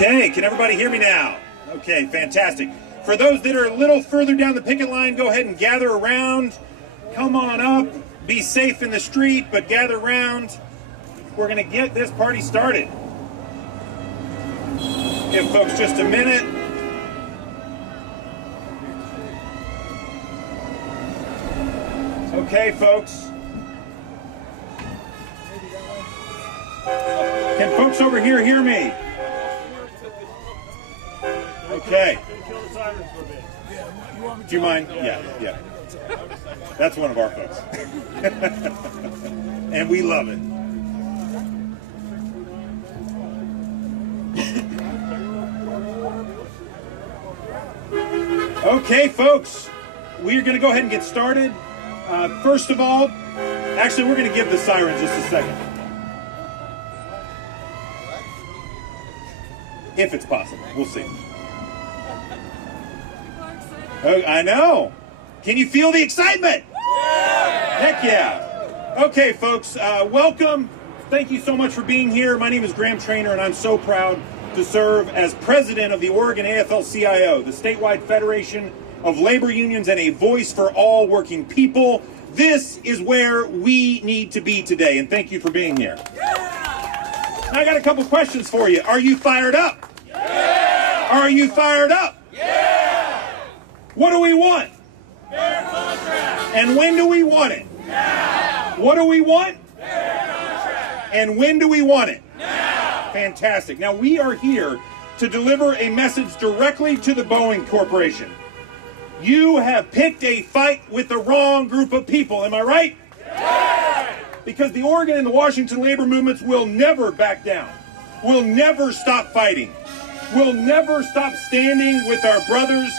Okay, can everybody hear me now? Okay, fantastic. For those that are a little further down the picket line, go ahead and gather around. Come on up. Be safe in the street, but gather around. We're going to get this party started. Give folks just a minute. Okay, folks. Can folks over here hear me? Okay. Do you mind? Yeah. That's one of our folks. And we love it. Okay, folks. We're going to go ahead and get started. First of all, actually, we're going to give the siren just a second. If it's possible. We'll see. Oh, I know. Can you feel the excitement? Yeah! Heck yeah. Okay, folks, welcome. Thank you so much for being here. My name is Graham Trainer, and I'm so proud to serve as president of the Oregon AFL-CIO, the statewide federation of labor unions and a voice for all working people. This is where we need to be today, and thank you for being here. Yeah! I got a couple questions for you. Are you fired up? Yeah! Are you fired up? Yeah! What do we want? Fair contract. And when do we want it? Now. What do we want? Fair contract. And when do we want it? Now. Fantastic. Now we are here to deliver a message directly to the Boeing Corporation. You have picked a fight with the wrong group of people, am I right? Yeah. Because the Oregon and the Washington labor movements will never back down. We'll never stop fighting. We'll never stop standing with our brothers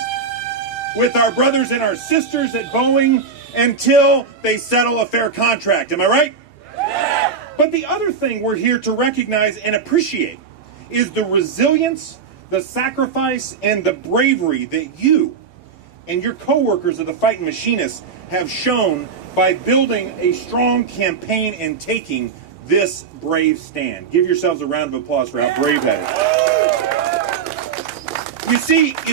and our sisters at Boeing until they settle a fair contract. Am I right? Yeah. But the other thing we're here to recognize and appreciate is the resilience, the sacrifice, and the bravery that you and your co-workers of the Fighting Machinists have shown by building a strong campaign and taking this brave stand. Give yourselves a round of applause for how brave that is. You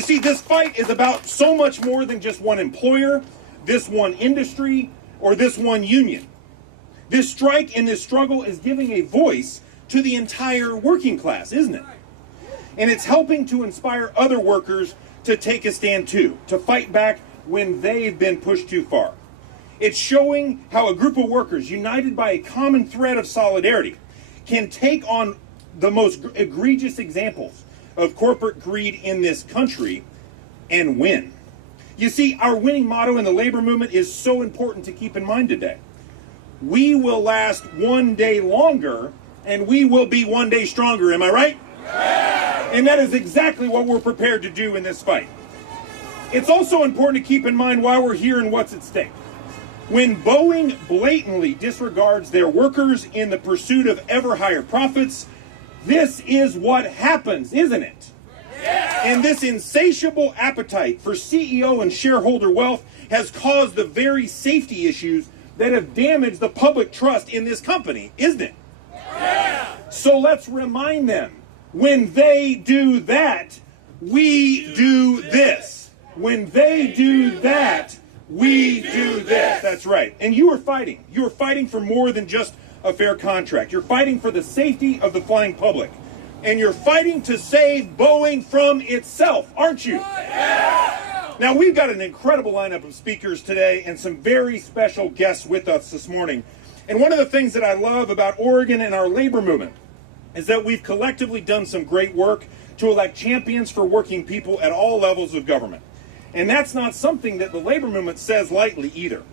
see, this fight is about so much more than just one employer, this one industry, or this one union. This strike and this struggle is giving a voice to the entire working class, isn't it? And it's helping to inspire other workers to take a stand too, to fight back when they've been pushed too far. It's showing how a group of workers united by a common thread of solidarity can take on the most egregious examples of corporate greed in this country and win. You see, our winning motto in the labor movement is so important to keep in mind today. We will last one day longer, and we will be one day stronger. Am I right? Yeah! And that is exactly what we're prepared to do in this fight. It's also important to keep in mind why we're here and what's at stake. When Boeing blatantly disregards their workers in the pursuit of ever higher profits, this is what happens, isn't it? Yeah. And this insatiable appetite for CEO and shareholder wealth has caused the very safety issues that have damaged the public trust in this company, isn't it? Yeah. So let's remind them, when they do that, we do this. When they do that, we do this. That's right. And you are fighting. You are fighting for more than just a fair contract. You're fighting for the safety of the flying public. And you're fighting to save Boeing from itself, aren't you? Yeah. Now, we've got an incredible lineup of speakers today and some very special guests with us this morning. And one of the things that I love about Oregon and our labor movement is that we've collectively done some great work to elect champions for working people at all levels of government. And that's not something that the labor movement says lightly either.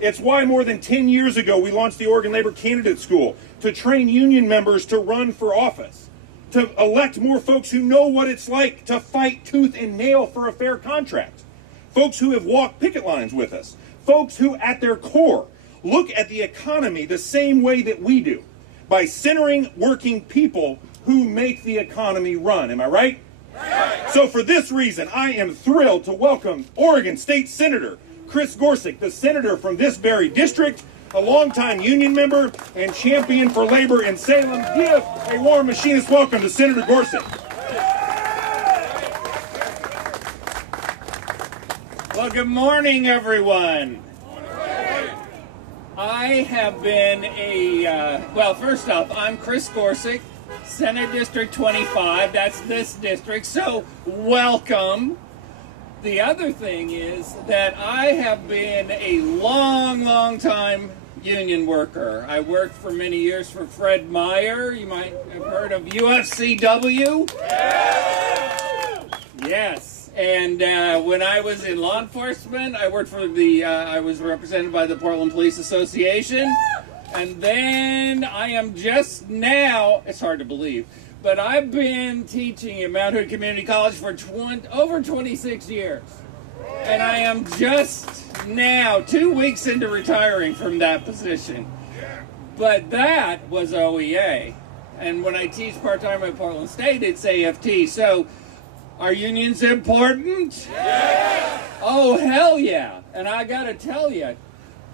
It's why more than 10 years ago we launched the Oregon Labor Candidate School to train union members to run for office, to elect more folks who know what it's like to fight tooth and nail for a fair contract, folks who have walked picket lines with us, folks who at their core look at the economy the same way that we do, by centering working people who make the economy run. Am I right? Right. So for this reason, I am thrilled to welcome Oregon State Senator Chris Gorsi, the senator from this very district, a longtime union member and champion for labor in Salem. Give a warm machinist welcome to Senator Gorsi. Well, good morning, everyone. I have been well, first off, I'm Chris Gorsi, Senate District 25. That's this district, so welcome. The other thing is that I have been a long time union worker. I worked for many years for Fred Meyer. You might have heard of UFCW. Yes. And when I was in law enforcement, I worked for I was represented by the Portland Police Association. And then I am just now, it's hard to believe, but I've been teaching at Mount Hood Community College for over 26 years. And I am just now 2 weeks into retiring from that position. But that was OEA. And when I teach part-time at Portland State, it's AFT. So, are unions important? Yeah. Oh, hell yeah. And I gotta tell you,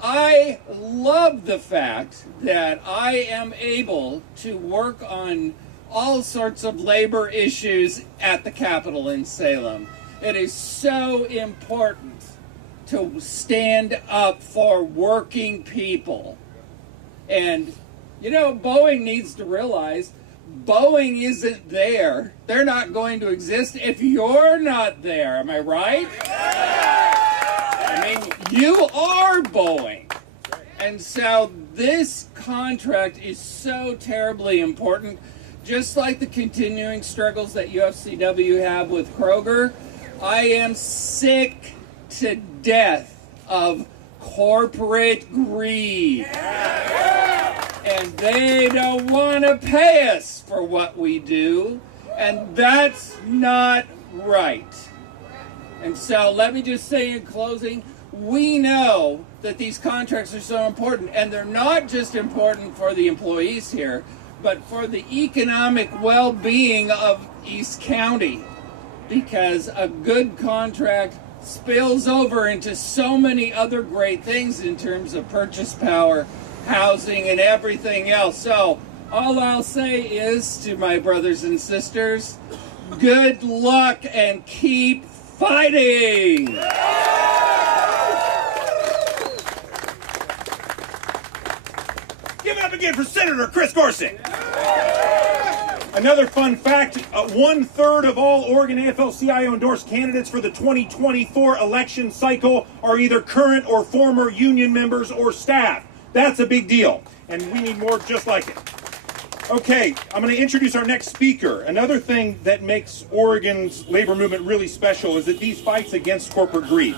I love the fact that I am able to work on all sorts of labor issues at the Capitol in Salem. It is so important to stand up for working people. And, you know, Boeing needs to realize Boeing isn't there. They're not going to exist if you're not there. Am I right? I mean, you are Boeing. And so this contract is so terribly important. Just like the continuing struggles that UFCW have with Kroger, I am sick to death of corporate greed. And they don't want to pay us for what we do, and that's not right. And so let me just say in closing, we know that these contracts are so important, and they're not just important for the employees here, but for the economic well-being of East County, because a good contract spills over into so many other great things in terms of purchase power, housing, and everything else. So all I'll say is to my brothers and sisters, good luck and keep fighting. Give it up again for Senator Chris Gorsi. Another fun fact, 1/3 of all Oregon AFL-CIO endorsed candidates for the 2024 election cycle are either current or former union members or staff. That's a big deal, and we need more just like it. Okay, I'm going to introduce our next speaker. Another thing that makes Oregon's labor movement really special is that these fights against corporate greed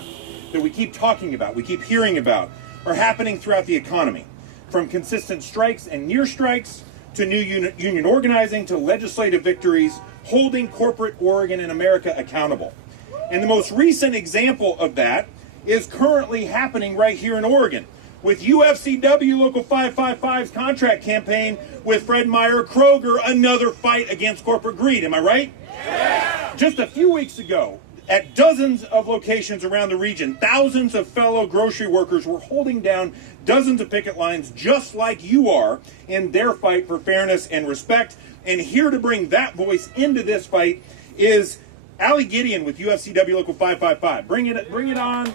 that we keep talking about, we keep hearing about, are happening throughout the economy. From consistent strikes and near strikes, to new union organizing, to legislative victories, holding corporate Oregon and America accountable. And the most recent example of that is currently happening right here in Oregon, with UFCW Local 555's contract campaign with Fred Meyer Kroger, another fight against corporate greed. Am I right? Yeah. Just a few weeks ago, at dozens of locations around the region, thousands of fellow grocery workers were holding down dozens of picket lines just like you are in their fight for fairness and respect. And here to bring that voice into this fight is Allie Gideon with UFCW Local 555. Bring it on.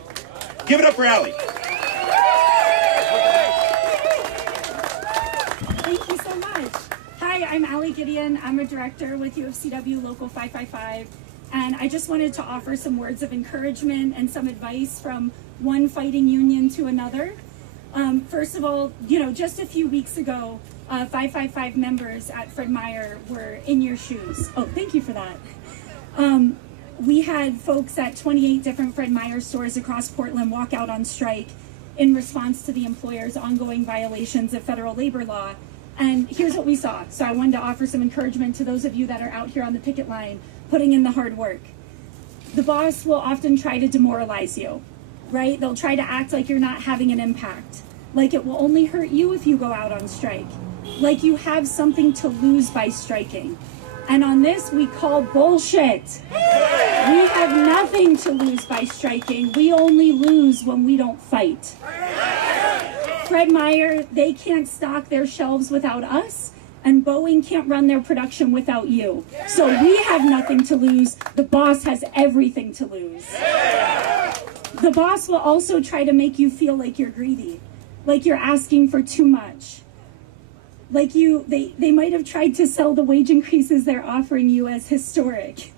Give it up for Allie. Thank you so much. Hi, I'm Allie Gideon. I'm a director with UFCW Local 555. And I just wanted to offer some words of encouragement and some advice from one fighting union to another. First of all, just a few weeks ago, 555 members at Fred Meyer were in your shoes. Oh, thank you for that. We had folks at 28 different Fred Meyer stores across Portland walk out on strike in response to the employer's ongoing violations of federal labor law. And here's what we saw. So I wanted to offer some encouragement to those of you that are out here on the picket line, putting in the hard work. The boss will often try to demoralize you, right? They'll try to act like you're not having an impact, like it will only hurt you if you go out on strike, like you have something to lose by striking. And on this, we call bullshit. We have nothing to lose by striking. We only lose when we don't fight. Fred Meyer, they can't stock their shelves without us, and Boeing can't run their production without you. So we have nothing to lose. The boss has everything to lose. The boss will also try to make you feel like you're greedy, like you're asking for too much. Like they might have tried to sell the wage increases they're offering you as historic,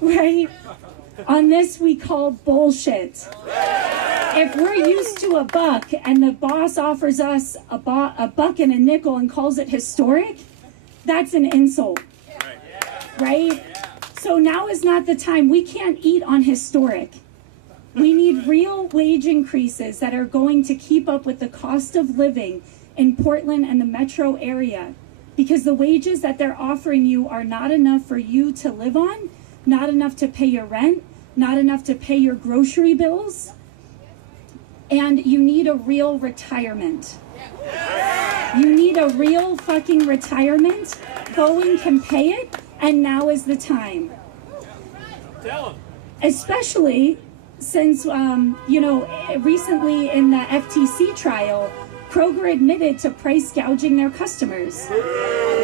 right? On this, we call bullshit. If we're used to $1 and the boss offers us $1 and a nickel and calls it historic, that's an insult, right? So now is not the time. We can't eat on historic. We need real wage increases that are going to keep up with the cost of living in Portland and the metro area, because the wages that they're offering you are not enough for you to live on, not enough to pay your rent, not enough to pay your grocery bills, and you need a real retirement. You need a real fucking retirement. Boeing can pay it, and now is the time. Especially since, recently in the FTC trial, Kroger admitted to price gouging their customers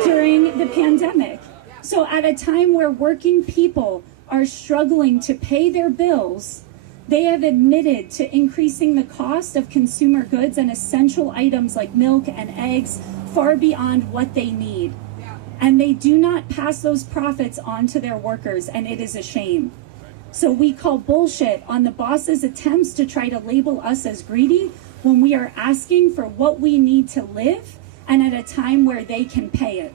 during the pandemic. So at a time where working people are struggling to pay their bills, they have admitted to increasing the cost of consumer goods and essential items like milk and eggs far beyond what they need. And they do not pass those profits on to their workers, and it is a shame. So we call bullshit on the boss's attempts to try to label us as greedy when we are asking for what we need to live, and at a time where they can pay it.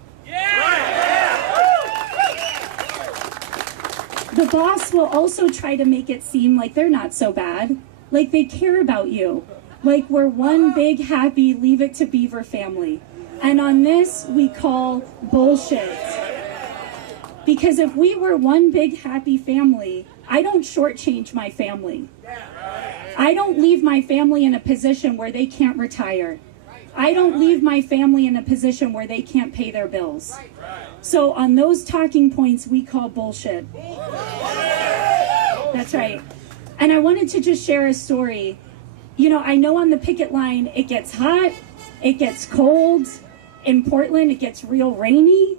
The boss will also try to make it seem like they're not so bad, like they care about you, like we're one big happy Leave It to Beaver family. And on this, we call bullshit. Because if we were one big happy family, I don't shortchange my family. I don't leave my family in a position where they can't retire. I don't leave my family in a position where they can't pay their bills. So on those talking points, we call bullshit. That's right. And I wanted to just share a story. You know, I know on the picket line, it gets hot, it gets cold. In Portland, it gets real rainy.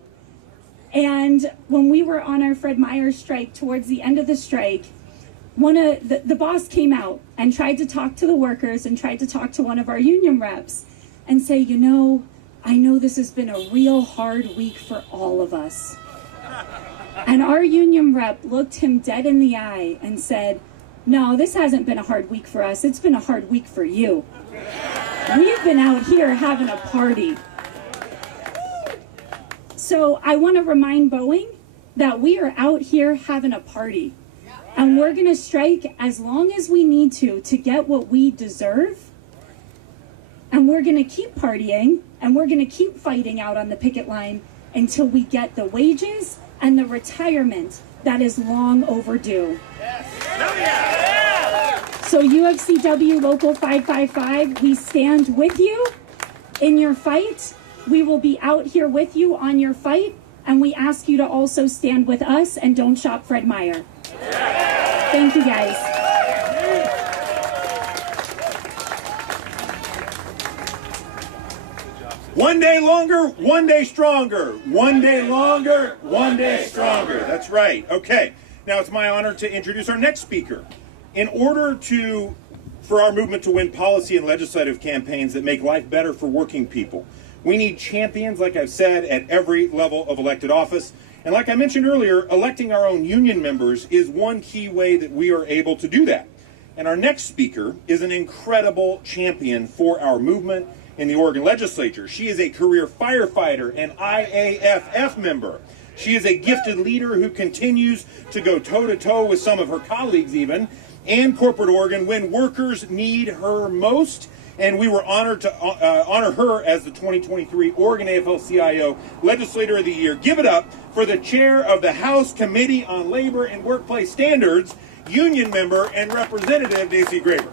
And when we were on our Fred Meyer strike, towards the end of the strike, the boss came out and tried to talk to the workers and tried to talk to one of our union reps and say, you know, I know this has been a real hard week for all of us. And our union rep looked him dead in the eye and said, no, this hasn't been a hard week for us. It's been a hard week for you. We've been out here having a party. So I want to remind Boeing that we are out here having a party. And we're going to strike as long as we need to get what we deserve. And we're going to keep partying, and we're going to keep fighting out on the picket line until we get the wages and the retirement that is long overdue. So UFCW Local 555, we stand with you in your fight. We will be out here with you on your fight, and we ask you to also stand with us and don't shop Fred Meyer. Thank you, guys. One day longer, one day stronger. One day longer, one day stronger. That's right. Okay. Now it's my honor to introduce our next speaker. In order for our movement to win policy and legislative campaigns that make life better for working people, we need champions, like I've said, at every level of elected office. And like I mentioned earlier, electing our own union members is one key way that we are able to do that. And our next speaker is an incredible champion for our movement in the Oregon legislature. She is a career firefighter and IAFF member. She is a gifted leader who continues to go toe-to-toe with some of her colleagues even, and corporate Oregon when workers need her most. And we were honored to honor her as the 2023 Oregon AFL-CIO Legislator of the Year. Give it up for the chair of the House Committee on Labor and Workplace Standards, union member and representative Nancy Graber.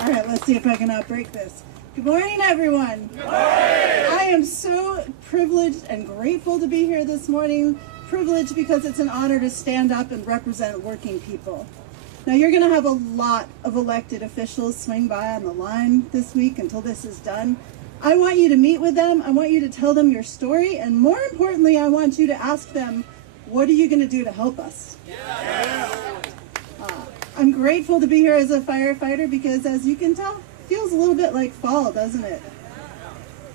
All right, let's see if I can outbreak this. Good morning, everyone. Good morning. I am so privileged and grateful to be here this morning. Privileged because it's an honor to stand up and represent working people. Now, you're going to have a lot of elected officials swing by on the line this week until this is done. I want you to meet with them. I want you to tell them your story. And more importantly, I want you to ask them, What are you going to do to help us? I'm grateful to be here as a firefighter because, as you can tell, it feels a little bit like fall, doesn't it?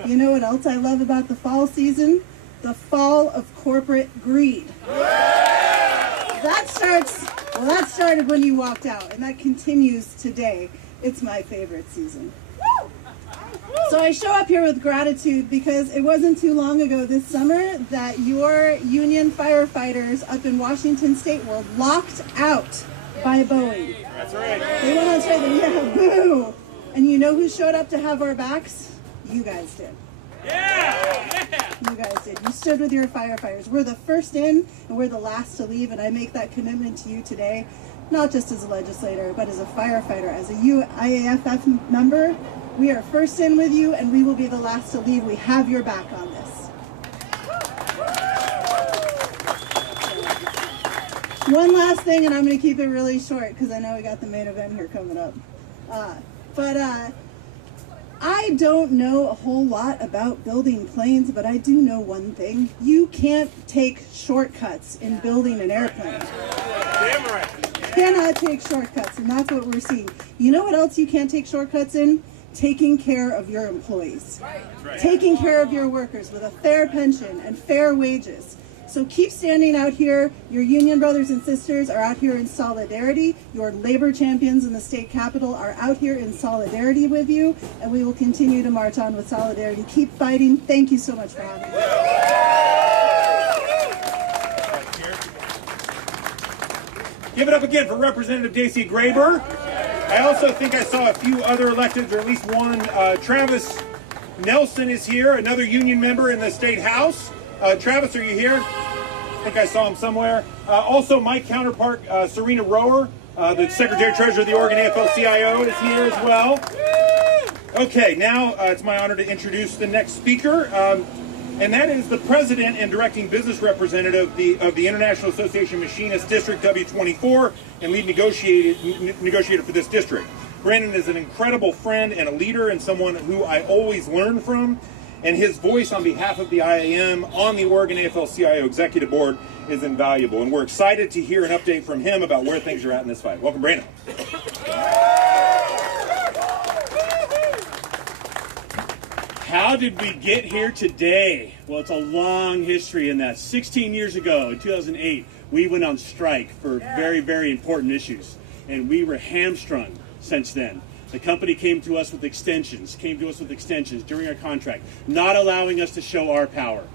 You know what else I love about the fall season? The fall of corporate greed. That started when you walked out, and that continues today. It's my favorite season. So I show up here with gratitude because it wasn't too long ago this summer that your union firefighters up in Washington State were locked out by Boeing. That's right. They went on strike and yeah, boo! And you know who showed up to have our backs? You guys did. Yeah! You guys did. You stood with your firefighters. We're the first in and we're the last to leave, and I make that commitment to you today, not just as a legislator, but as a firefighter, as a IAFF member. We are first in with you, and we will be the last to leave. We have your back on this. One last thing, and I'm going to keep it really short because I know we got the main event here coming up. I don't know a whole lot about building planes, but I do know one thing. You can't take shortcuts in building an airplane. Damn right. You cannot take shortcuts, and that's what we're seeing. You know what else you can't take shortcuts in? Taking care of your employees. Right. Taking care of your workers with a fair pension and fair wages. So keep standing out here. Your union brothers and sisters are out here in solidarity. Your labor champions in the state capitol are out here in solidarity with you, and we will continue to march on with solidarity. Keep fighting. Thank you so much for having me. Give it up again for Representative Daisy Graber. I also think I saw a few other electeds, or at least one. Travis Nelson is here, another union member in the state house. Travis, are you here? I think I saw him somewhere. Also, my counterpart, Serena Rower, the Secretary-Treasurer of the Oregon AFL-CIO, is here as well. Okay, now it's my honor to introduce the next speaker, and that is the President and Directing Business Representative of the International Association Machinists District W24 and lead negotiator for this district. Brandon is an incredible friend and a leader and someone who I always learn from. And his voice on behalf of the IAM on the Oregon AFL-CIO Executive Board is invaluable. And we're excited to hear an update from him about where things are at in this fight. Welcome, Brandon. How did we get here today? Well, it's a long history in that. 16 years ago, in 2008, we went on strike for very, very important issues. And we were hamstrung since then. The company came to us with extensions during our contract, not allowing us to show our power.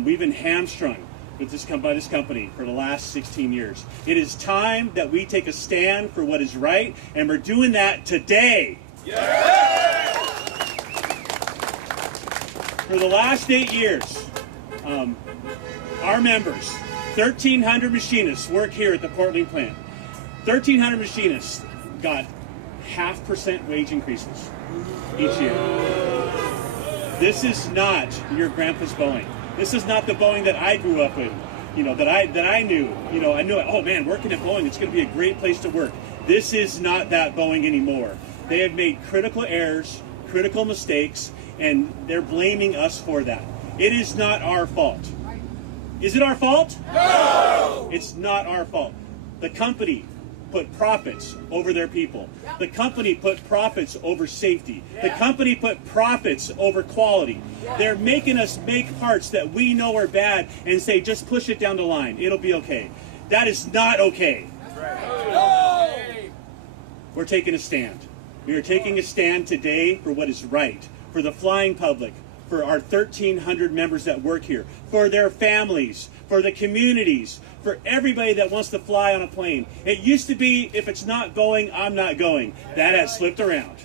We've been hamstrung by this company for the last 16 years. It is time that we take a stand for what is right, and we're doing that today. Yeah. For the last 8 years, our members, 1,300 machinists work here at the Portland plant. 1,300 machinists got 0.5% wage increases each year. This is not your grandpa's Boeing. This is not the Boeing that I grew up with, that I knew. I knew, oh man, working at Boeing, it's going to be a great place to work. This is not that Boeing anymore. They have made critical errors, critical mistakes, and they're blaming us for that. It is not our fault. Is it our fault? No! It's not our fault. The company put profits over their people. The company put profits over safety. The company put profits over quality. They're making us make parts that we know are bad and say, just push it down the line. It'll be okay. That is not okay. We're taking a stand. We are taking a stand today for what is right, for the flying public, for our 1,300 members that work here, for their families, for the communities, for everybody that wants to fly on a plane. It used to be, if it's not going, I'm not going. That has slipped around.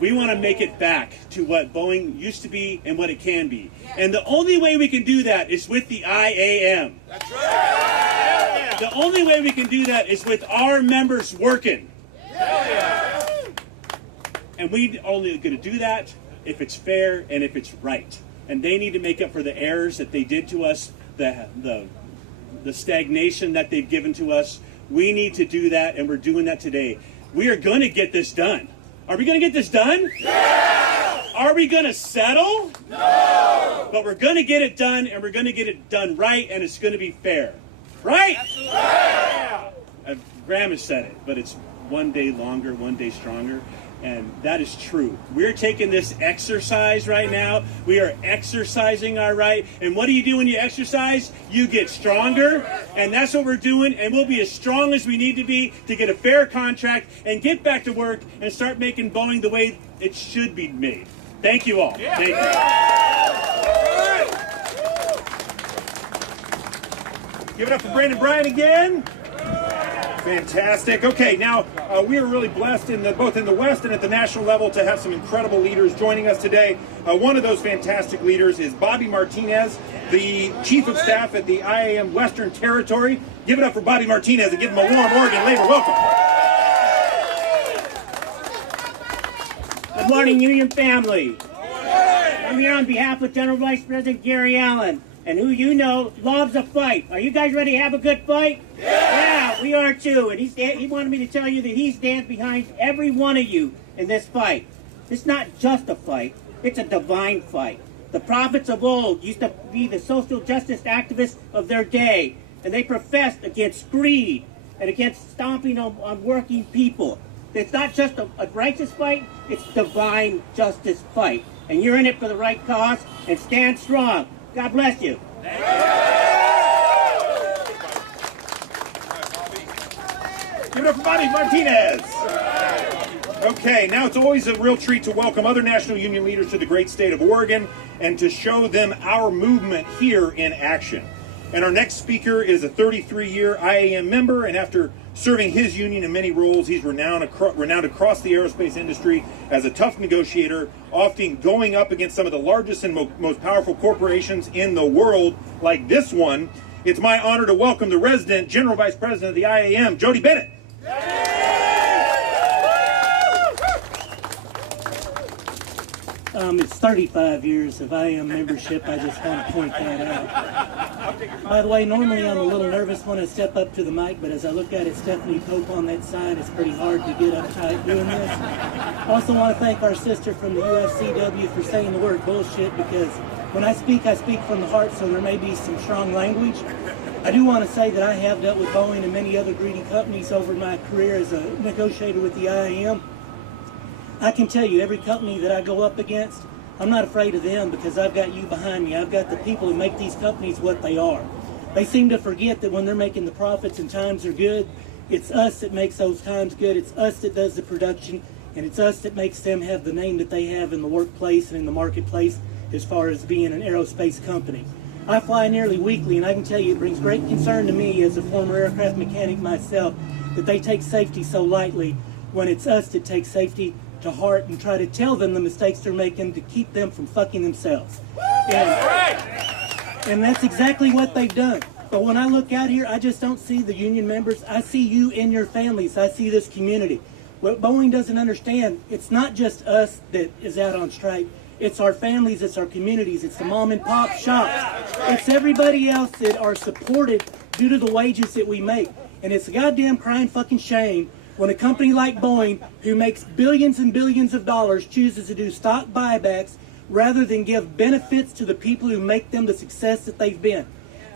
We want to make it back to what Boeing used to be and what it can be. And the only way we can do that is with the IAM. That's right. The only way we can do that is with our members working. And we only going to do that if it's fair and if it's right. And they need to make up for the errors that they did to us, the stagnation that they've given to us. We need to do that, and we're doing that today. We are going to get this done. Are we going to get this done? Yeah! Are we going to settle? No! But we're going to get it done, and we're going to get it done right, and it's going to be fair. Right? Yeah! Grandma said it, but it's one day longer, one day stronger. And that is true. We're taking this exercise right now. We are exercising our right. And what do you do when you exercise? You get stronger. And that's what we're doing. And we'll be as strong as we need to be to get a fair contract and get back to work and start making Boeing the way it should be made. Thank you all. Yeah. Thank you. Give it up for Brian Bryant again. Fantastic. Okay, now we are really blessed both in the West and at the national level to have some incredible leaders joining us today. One of those fantastic leaders is Bobby Martinez, the Chief of Staff at the IAM Western Territory. Give it up for Bobby Martinez and give him a warm Oregon labor welcome. Good morning, Union family. I'm here on behalf of General Vice President Gary Allen, and who you know loves a fight. Are you guys ready to have a good fight? Yeah, we are too. And he wanted me to tell you that he stands behind every one of you in this fight. It's not just a fight, it's a divine fight. The prophets of old used to be the social justice activists of their day, and they professed against greed and against stomping on working people. It's not just a righteous fight, it's divine justice fight. And you're in it for the right cause, and stand strong. God bless you. Give it up for Bobby Martinez. Okay, now it's always a real treat to welcome other national union leaders to the great state of Oregon and to show them our movement here in action. And our next speaker is a 33-year IAM member, and after serving his union in many roles, he's renowned across the aerospace industry as a tough negotiator, often going up against some of the largest and most powerful corporations in the world, like this one. It's my honor to welcome the resident General Vice President of the IAM, Jody Bennett. It's 35 years of IAM membership. I just want to point that out. By the way, normally I'm a little nervous when I step up to the mic, but as I look at it, Stephanie Pope on that side, it's pretty hard to get uptight doing this. I also want to thank our sister from the UFCW for saying the word bullshit, because when I speak from the heart, so there may be some strong language. I do want to say that I have dealt with Boeing and many other greedy companies over my career as a negotiator with the IAM. I can tell you, every company that I go up against, I'm not afraid of them because I've got you behind me. I've got the people who make these companies what they are. They seem to forget that when they're making the profits and times are good, it's us that makes those times good. It's us that does the production, and it's us that makes them have the name that they have in the workplace and in the marketplace as far as being an aerospace company. I fly nearly weekly, and I can tell you it brings great concern to me as a former aircraft mechanic myself that they take safety so lightly when it's us that take safety to heart and try to tell them the mistakes they're making to keep them from fucking themselves. And that's exactly what they've done. But when I look out here, I just don't see the union members. I see you and your families. I see this community. What Boeing doesn't understand, it's not just us that is out on strike. It's our families, it's our communities, it's the mom and pop shops. It's everybody else that are supported due to the wages that we make. And it's a goddamn crying fucking shame when a company like Boeing, who makes billions and billions of dollars, chooses to do stock buybacks rather than give benefits to the people who make them the success that they've been.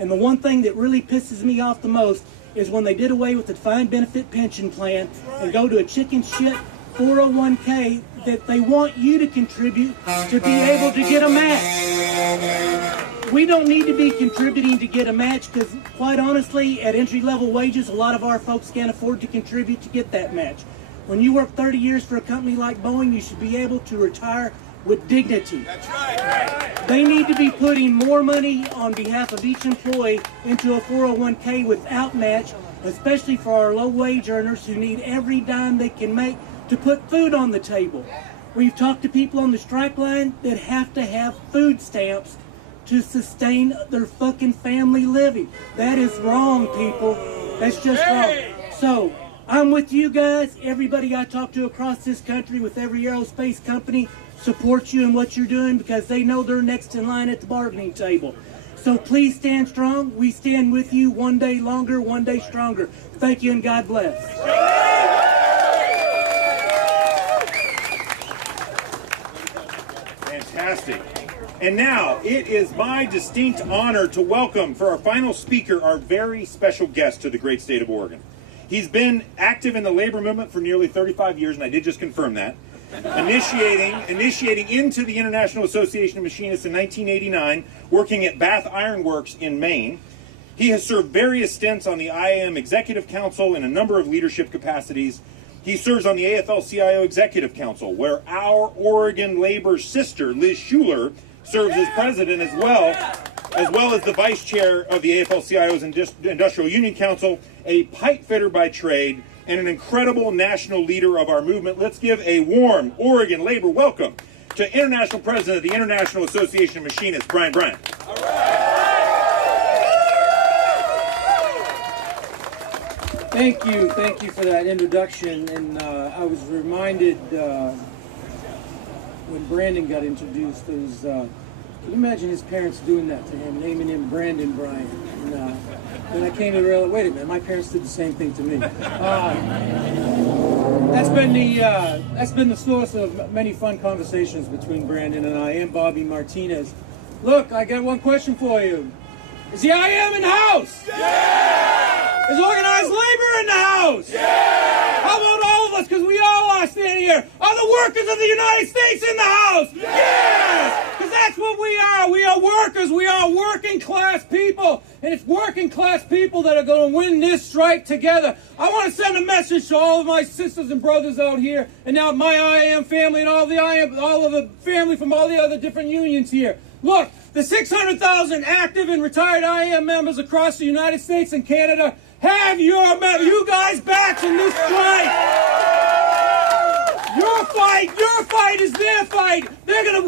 And the one thing that really pisses me off the most is when they did away with the defined benefit pension plan and go to a chicken shit 401k that they want you to contribute to be able to get a match. We don't need to be contributing to get a match because, quite honestly, at entry-level wages, a lot of our folks can't afford to contribute to get that match. When you work 30 years for a company like Boeing, you should be able to retire with dignity. That's right. They need to be putting more money on behalf of each employee into a 401k without match, especially for our low-wage earners who need every dime they can make to put food on the table. We've talked to people on the strike line that have to have food stamps to sustain their fucking family living. That is wrong, people. That's just wrong. So, I'm with you guys. Everybody I talk to across this country with every aerospace company supports you in what you're doing because they know they're next in line at the bargaining table. So please stand strong. We stand with you one day longer, one day stronger. Thank you and God bless. Fantastic. And now, it is my distinct honor to welcome, for our final speaker, our very special guest to the great state of Oregon. He's been active in the labor movement for nearly 35 years, and I did just confirm that. Initiating into the International Association of Machinists in 1989, working at Bath Iron Works in Maine. He has served various stints on the IAM Executive Council in a number of leadership capacities. He serves on the AFL-CIO Executive Council, where our Oregon labor sister, Liz Schuler, serves as president as well as the vice chair of the AFL-CIO's Industrial Union Council, a pipe fitter by trade, and an incredible national leader of our movement. Let's give a warm Oregon labor welcome to International President of the International Association of Machinists, Brian Bryant. All right. Thank you for that introduction. And I was reminded when Brandon got introduced, can you imagine his parents doing that to him, naming him Brandon Bryant? And then I came to realize, wait a minute, my parents did the same thing to me. That's been the source of many fun conversations between Brandon and I and Bobby Martinez. Look, I got one question for you. Is the IAM in the house? Yeah! Is organized labor in the house? Yeah! How about all of us, because we all are standing here? Are the workers of the United States in the house? Yeah! Yes! Because that's what we are. We are workers. We are working class people. And it's working class people that are going to win this strike together. I want to send a message to all of my sisters and brothers out here, and now my IAM family and all of the family from all the other different unions here. Look, the 600,000 active and retired IAM members across the United States and Canada have you guys back in this strike. Your fight is their fight. They're gonna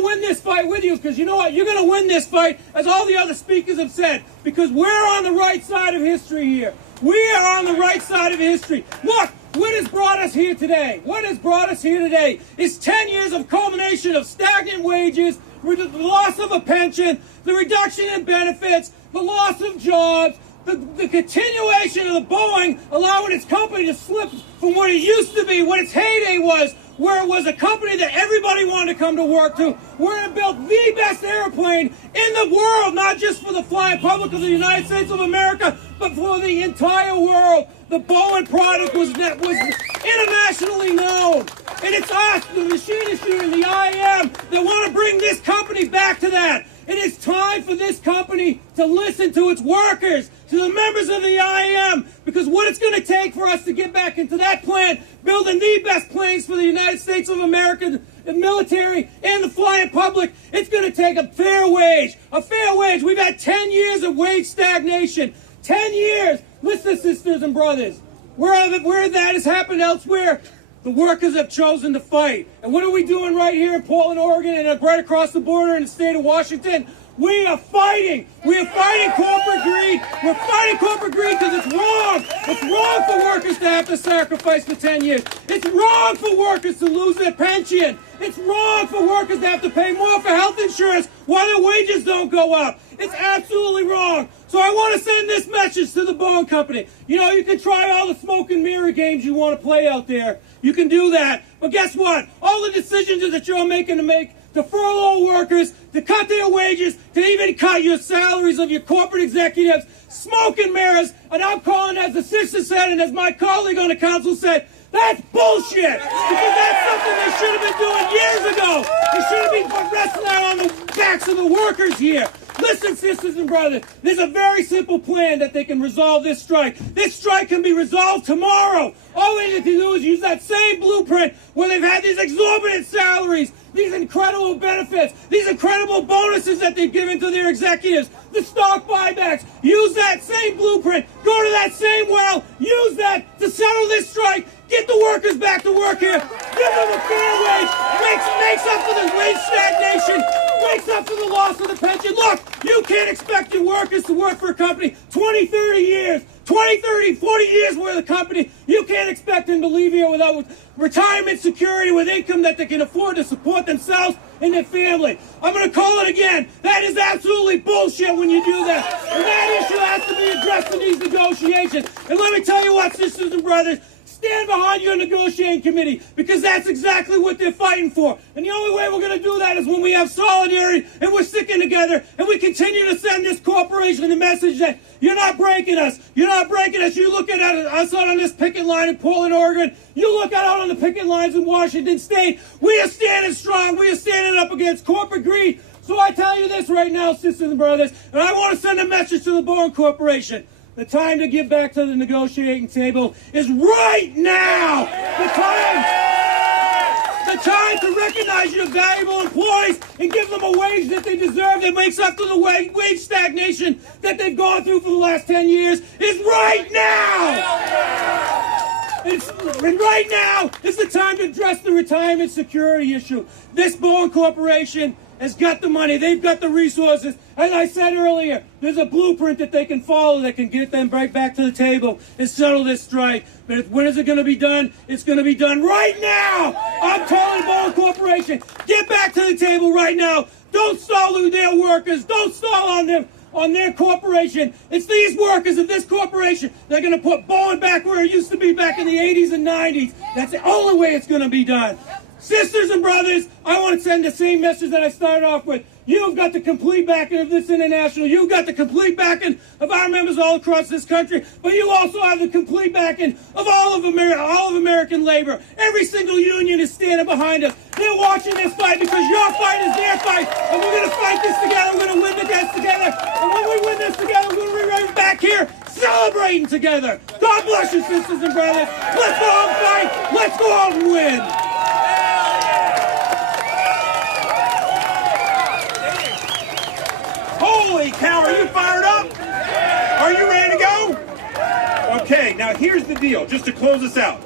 win this fight with you, because you know what? You're gonna win this fight, as all the other speakers have said, because we're on the right side of history here. We are on the right side of history. Look, what has brought us here today? What has brought us here today is 10 years of culmination of stagnant wages, the loss of a pension, the reduction in benefits, the loss of jobs, the continuation of the Boeing allowing its company to slip from what it used to be, what its heyday was, where it was a company that everybody wanted to come to work to, where it built the best airplane in the world, not just for the flying public of the United States of America, but for the entire world. The Boeing product was internationally known. And it's us, the machinists here in the IAM, that want to bring this company back to that. It is time for this company to listen to its workers, to the members of the IAM, because what it's going to take for us to get back into that plant, building the best planes for the United States of America, the military, and the flying public, it's going to take a fair wage. A fair wage. We've had 10 years of wage stagnation. 10 years. Listen, sisters and brothers, where that has happened elsewhere, the workers have chosen to fight. And what are we doing right here in Portland, Oregon, and right across the border in the state of Washington? We are fighting. We are fighting corporate greed. We're fighting corporate greed because it's wrong. It's wrong for workers to have to sacrifice for 10 years. It's wrong for workers to lose their pension. It's wrong for workers to have to pay more for health insurance while their wages don't go up. It's absolutely wrong. So I want to send this message to the Boeing company. You know, you can try all the smoke and mirror games you want to play out there. You can do that. But guess what? All the decisions that you're making to furlough workers, to cut their wages, to even cut your salaries of your corporate executives, smoke and mirrors, and I'm calling, as the sister said, and as my colleague on the council said, that's bullshit! Because that's something they should have been doing years ago! They should have been resting that on the backs of the workers here! Listen, sisters and brothers, there's a very simple plan that they can resolve this strike. This strike can be resolved tomorrow. All they need to do is use that same blueprint where they've had these exorbitant salaries, these incredible benefits, these incredible bonuses that they've given to their executives, the stock buybacks. Use that same blueprint. Go to that same well. Use that to settle this strike. Get the workers back to work here. Give them a fair wage. Makes up for the wage stagnation. Makes up for the loss of the pension. Look, you can't expect your workers to work for a company 20, 30 years. 20, 30, 40 years worth of company. You can't expect them to leave here without retirement security, with income that they can afford to support themselves and their family. I'm going to call it again. That is absolutely bullshit when you do that. And that issue has to be addressed in these negotiations. And let me tell you what, sisters and brothers, stand behind your negotiating committee, because that's exactly what they're fighting for. And the only way we're going to do that is when we have solidarity and we're sticking together and we continue to send this corporation the message that you're not breaking us. You're not breaking us. You look at us out on this picket line in Portland, Oregon. You look out on the picket lines in Washington State. We are standing strong. We are standing up against corporate greed. So I tell you this right now, sisters and brothers, and I want to send a message to the Boeing Corporation. The time to get back to the negotiating table is right now. The time to recognize your valuable employees and give them a wage that they deserve that makes up to the wage stagnation that they've gone through for the last 10 years is right now. And right now is the time to address the retirement security issue. This Boeing Corporation has got the money. They've got the resources. As I said earlier, there's a blueprint that they can follow that can get them right back to the table and settle this strike. But when is it going to be done? It's going to be done right now. I'm telling Boeing Corporation, get back to the table right now. Don't stall their workers. Don't stall on their corporation. It's these workers of this corporation. They're going to put Boeing back where it used to be back in the 80s and 90s. That's the only way it's going to be done. Sisters and brothers, I want to send the same message that I started off with. You've got the complete backing of this international. You've got the complete backing of our members all across this country. But you also have the complete backing of all of American labor. Every single union is standing behind us. They're watching this fight because your fight is their fight. And we're going to fight this together. We're going to win this together. And when we win this together, we're going to be right back here celebrating together. God bless you, sisters and brothers. Let's go out and fight. Let's go out and win. Holy cow, are you fired up? Are you ready to go? Okay, now here's the deal, just to close us out.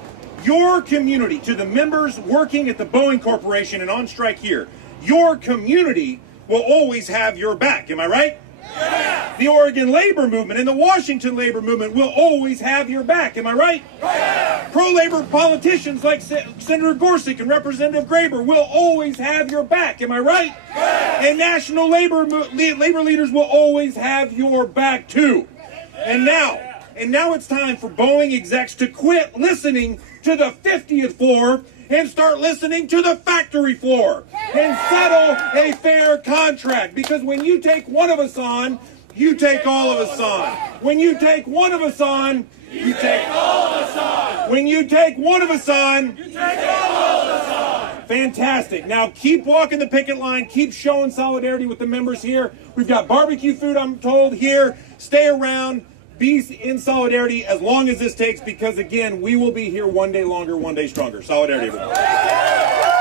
Your community, to the members working at the Boeing Corporation and on strike here, your community will always have your back, am I right? Yeah. The Oregon labor movement and the Washington labor movement will always have your back, am I right? Yeah. Pro-labor politicians like Senator Gorsi and Representative Graber will always have your back, am I right? Yeah. And national labor leaders will always have your back too. And now it's time for Boeing execs to quit listening to the 50th floor and start listening to the factory floor and settle a fair contract. Because when you take one of us on, you take all of us on. When you take one of us on, you take all of us on. When you take one of us on, you take all of us on. Fantastic. Now keep walking the picket line. Keep showing solidarity with the members here. We've got barbecue food, I'm told, here. Stay around. Be in solidarity as long as this takes, because again, we will be here one day longer, one day stronger. Solidarity, everybody.